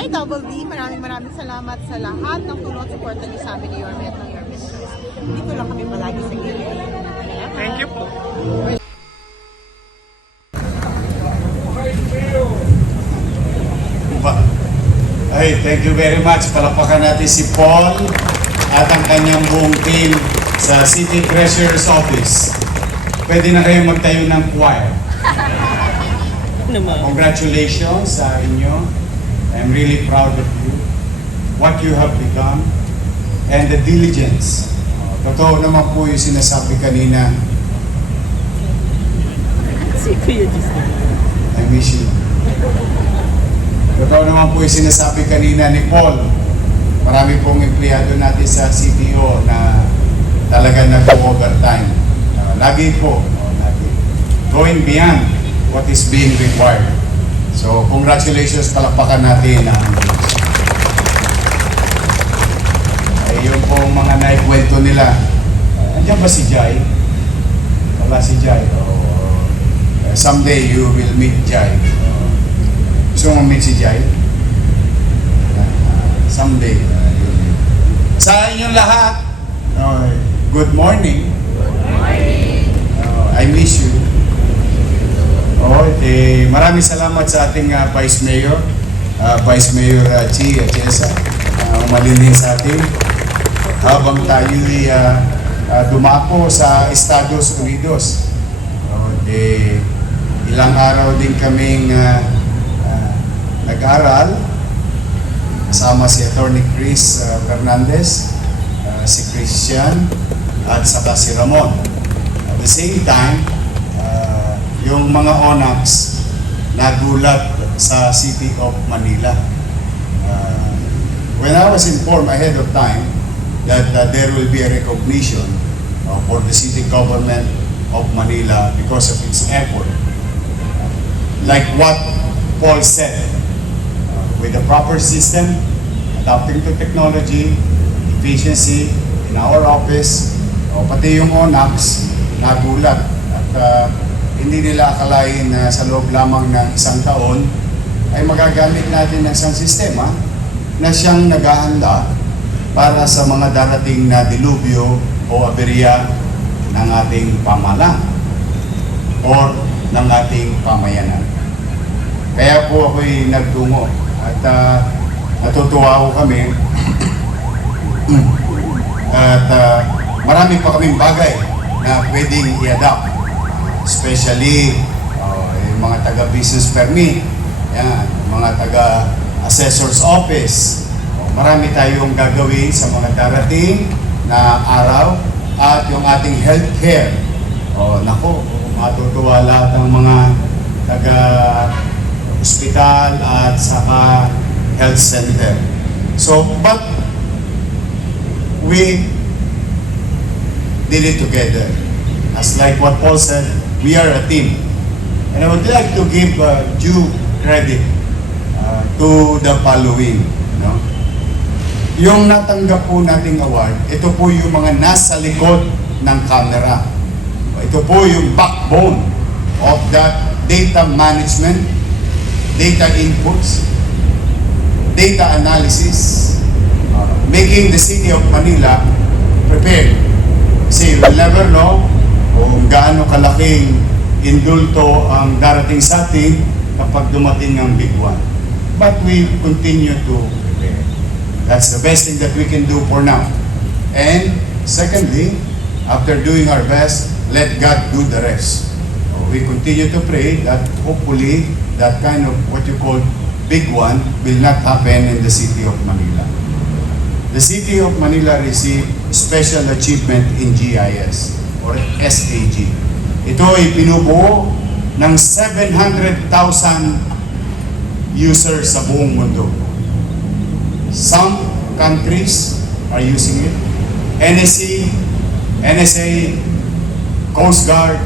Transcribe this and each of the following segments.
Hi, Double D. Maraming salamat sa lahat ng tulong at suporta niyo sa amin ni Yorme at ng Yorme Shows. Dito lang kami palagi sa gilid. Thank you po. Ay, thank you very much. Palapakan natin si Paul at ang kanyang buong team sa City Treasurer's Office. Pwede na kayo magtayo ng choir. Congratulations sa inyo. I'm really proud of you. What you have become and the diligence. Totoo naman po yung sinasabi kanina. I miss you. Totoo naman po yung sinasabi kanina ni Paul. Marami pong empleyado natin sa CTO na talaga nag-overtime. Lagi po, lagi. Going beyond what is being required. So, congratulations, palakpakan natin ang ay yung pong mga naikwento nila. Andiyan ba si Jai? Wala si Jai. Someday you will meet Jai. Gusto mo meet si Jai? Someday. Sa inyong lahat, good morning. Good morning. I miss you. Maraming salamat sa ating Vice Mayor, Vice Mayor Chi Atienza, umalinhin sa atin. Habang tayo'y dumako sa Estados Unidos, ilang araw din kaming nag-aral kasama si Attorney Chris Fernandez, si Christian at saka si Ramon. At the same time, yung mga ONACs nagulat sa City of Manila. When I was informed ahead of time that there will be a recognition for the city government of Manila because of its effort, like what Paul said, with the proper system, adapting to technology, efficiency in our office, pati yung ONACs nagulat at hindi nila akalain na sa loob lamang ng isang taon ay magagamit natin ng isang sistema na siyang naghahanda para sa mga darating na dilubyo o aberya ng ating pamahalaan or ng ating pamayanan. Kaya po ako'y nagtungo at natutuwa ko kami at marami pa kaming bagay na pwedeng i-adapt, especially yung mga taga-business permit, yan, mga taga-assessor's office. Marami tayong gagawin sa mga darating na araw at yung ating healthcare. Nako, matutuwa lahat ng mga taga-hospital at saka health center. So, but we did it together. As like what Paul said, we are a team. And I would like to give due credit to the following. No? Yung natanggap po nating award, ito po yung mga nasa likod ng camera. Ito po yung backbone of that data management, data inputs, data analysis, making the City of Manila prepared. Kasi we'll never know kung gaano kalaking indulto ang darating sa atin kapag dumating ang big one. But we continue to prepare. That's the best thing that we can do for now. And secondly, after doing our best, let God do the rest. We continue to pray that hopefully that kind of what you call big one will not happen in the City of Manila. The City of Manila received Special Achievement in GIS or SAG. Ito ay pinubuo ng 700,000 users sa buong mundo. Some countries are using it. NSA, Coast Guard,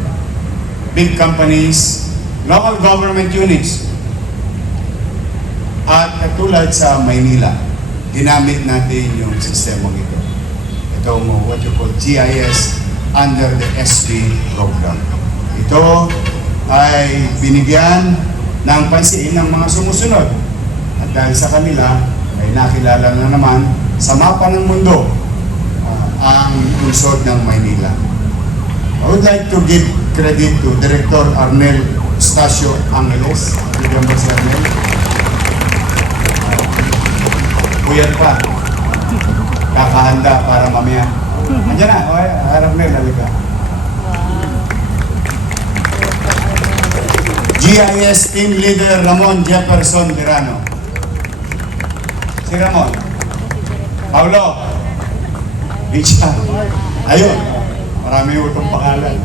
big companies, local government units. At katulad sa Maynila, ginamit natin yung sistemang ito. Itong what you call GIS under the SV program. Ito ay binigyan ng pansin ng mga sumusunod At dahil sa kanila, ay nakilala na naman sa mapa ng mundo ang lungsod ng Maynila. I would like to give credit to Director Arnel Eustacio Angeles. Bigyan ba si Arnel? Puyat pa. Kakahanda para mamaya. Andiyan na, okay, Arnel, halika. GIS Team Leader Ramon Jefferson Verano. Si Ramon. Paulo. Richa. Ayun. Marami utong pangalan.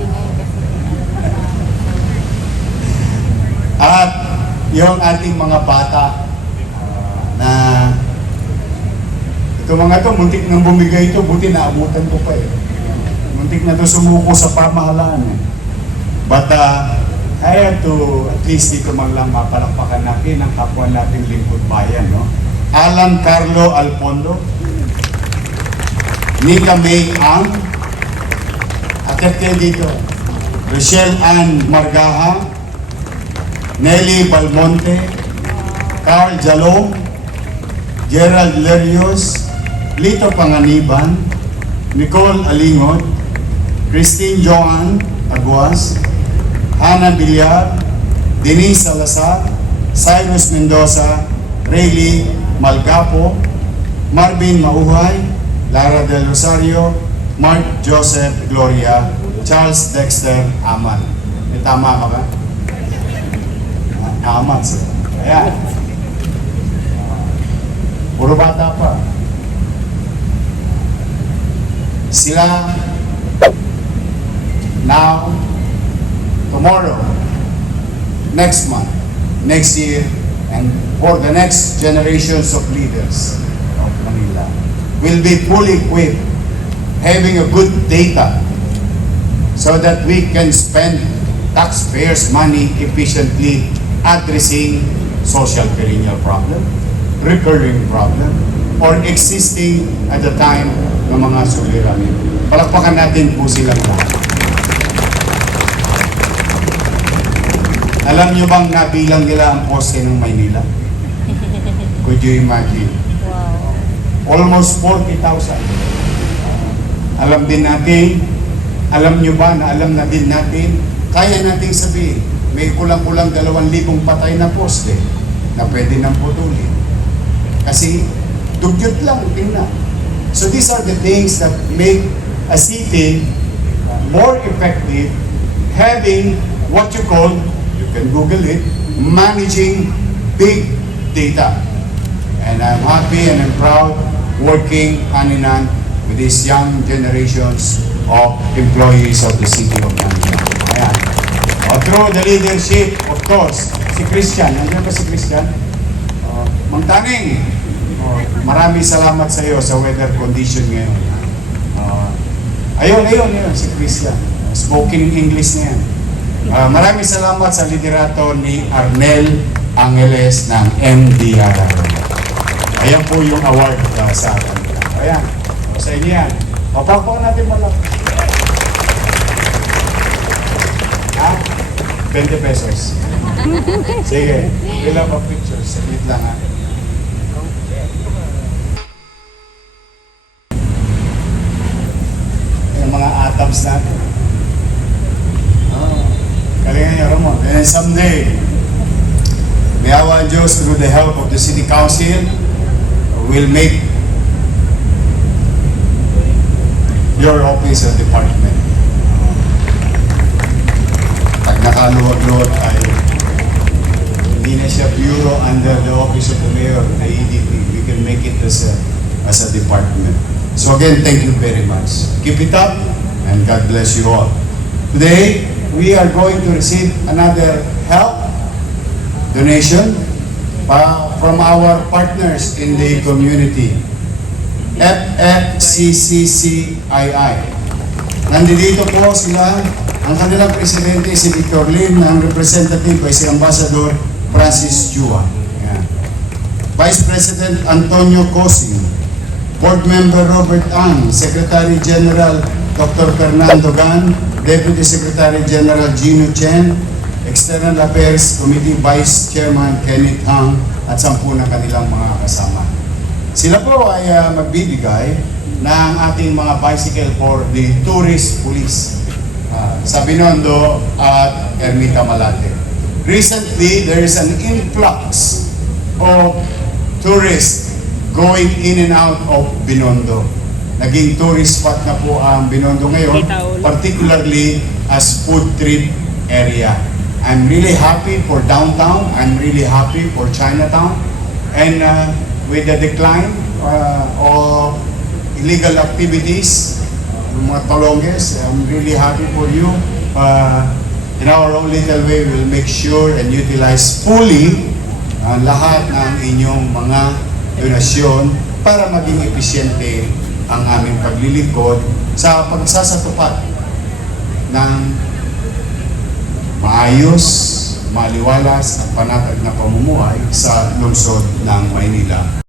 At yung ating mga bata na ito mga to, muntik nang bumigay ito, buti naabutan ko pa eh. Muntik na to sumuko sa pamahalaan eh. But I have to at least dito man lang mapalakpakan natin ang kapwa nating lingkod bayan, no? Alan Carlo Alpondo, Nika May Ang, akit kayo dito, Rochelle Ann Margaha, Nelly Balmonte, Carl Jalong, Gerald Lerios, Lito Panganiban, Nicole Alingot, Christine Joan Aguas, Hannah Villar, Denise Salazar, Cyrus Mendoza, Rayleigh Malgapo, Marvin Mauhay, Lara Del Rosario, Mark Joseph Gloria, Charles Dexter Aman. May tama ka ba? Aman sir. Ayan. Puro bata pa. Sila now, tomorrow, next month, next year, and for the next generations of leaders of Manila will be fully equipped, having a good data so that we can spend taxpayers' money efficiently addressing social perennial problem, recurring problem, or existing at the time ng mga suliranin. Palakpakan natin po silang lahat. Alam nyo bang nabilang nila ang poste ng Maynila? Could you imagine? Wow. Almost 40,000. Alam din natin, alam nyo ba na alam na din natin, kaya nating sabihin, may kulang-kulang 2,000 patay na poste na pwede nang putulin. Kasi dugyot lang, tingnan. So these are the things that make a city more effective, having what you call, you can Google it, managing big data. And I'm happy and I'm proud working hand in hand with these young generations of employees of the city of Manila. Ayan. Through the leadership, of course, si Christian. Nandiyan ba si Christian? Mang Taning, maraming salamat sa iyo sa weather condition ngayon. Ayun, si Christian. Spoken English na yan. Maraming salamat sa liderato ni Arnel Angeles ng MDRR. Ayan po yung award sa kanila. Ayan, sa inyo yan. Papakpakan natin mo lang. Ha? 20 pesos. Sige, ilang pa pictures. Saglit lang ha. Yung mga atoms natin. Kalingan niyo, Ramon. And someday, may awa ang Diyos through the help of the City Council will make your office a department. Pag nakaluwag-luwag ay hindi na siya bureau under the office of the mayor, the EDP. We can make it as a department. So again, thank you very much. Keep it up and God bless you all. Today, we are going to receive another help donation from our partners in the community, FFCCCII. Nandito po sila, ang kanilang presidente si Victor Lim, ang representative ay si Ambassador Francis Chua. Ayan. Vice President Antonio Cosing, Board Member Robert Ang, Secretary General Dr. Fernando Gan, Deputy Secretary General Gino Chen, External Affairs Committee Vice Chairman Kenneth Hang, at 10 ng kanilang mga kasama. Sila po ay magbibigay ng ating mga bicycle for the tourist police sa Binondo at Ermita Malate. Recently, there is an influx of tourists going in and out of Binondo. Naging tourist spot na po ang Binondo ngayon, particularly as food trip area. I'm really happy for downtown. I'm really happy for Chinatown. And with the decline of illegal activities, mga talonges, I'm really happy for you. In our own little way, we'll make sure and utilize fully lahat ng inyong mga donasyon para maging episyente ang aming paglilingkod sa pagsasatupad ng maayos, maliwalas at panatag na pamumuhay sa lungsod ng Maynila.